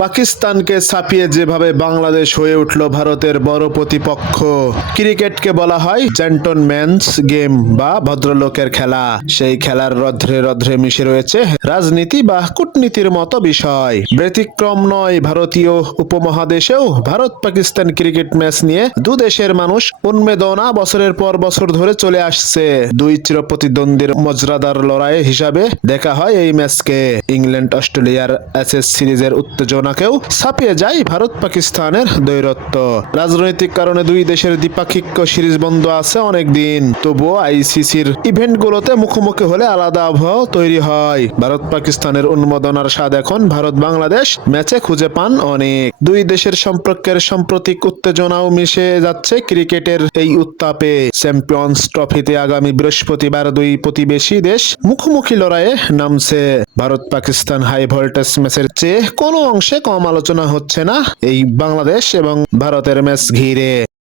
পাকিস্তানকে ছাপিয়ে যেভাবে বাংলাদেশ হয়ে উঠল ভারতের বড় প্রতিপক্ষ, ক্রিকেটকে বলা হয় ম্যানস গেম বা ভদ্রলোকের খেলা। সেই খেলার রধ্রে রধ্রে মিশে রয়েছে রাজনীতি বা কূটনীতির মতো বিষয়। ব্যতিক্রম নয়, ভারতীয় উপমহাদেশেও ভারত পাকিস্তান ক্রিকেট ম্যাচ নিয়ে দু দেশের মানুষ উন্মেদনা বছরের পর বছর ধরে চলে আসছে। দুই চিরপ্রতিদ্বন্দ্বীর মজরাদার লড়াই হিসাবে দেখা হয় এই ম্যাচকে। ইংল্যান্ড অস্ট্রেলিয়ার অ্যাসেস সিরিজের উত্তেজনাকেও ছাপিয়ে যায় ভারত পাকিস্তানের দৈরত্ব রাজনৈতিক কারণে দুই দেশের দ্বিপাক্ষিক সিরিজ বন্ধ আছে অনেকদিন। তবুও আইসিসির ইভেন্টগুলোতে মুখোমুখি হলে আলাদা আবহাওয়া তৈরি হয়। ভারত পাকিস্তানের উন্মোদনার স্বাদ এখন ভারত বাংলাদেশ ম্যাচে খুঁজে পান অনেক। দুই দেশের সম্পর্কের সাম্প্রতিক উত্তেজনাও মিশে যাচ্ছে ক্রিকেটের এই উত্তাপে। চ্যাম্পিয়ন্স ট্রফিতে আগামী বৃহস্পতিবার দুই প্রতিবেশী দেশ মুখোমুখি লড়াইয়ে নামছে। ভারত পাকিস্তান হাই ভোল্টেজ ম্যাচের চেয়ে কোনো অংশে কম আলোচনা হচ্ছে না এই বাংলাদেশ এবং ভারতের ম্যাচ ঘিরে।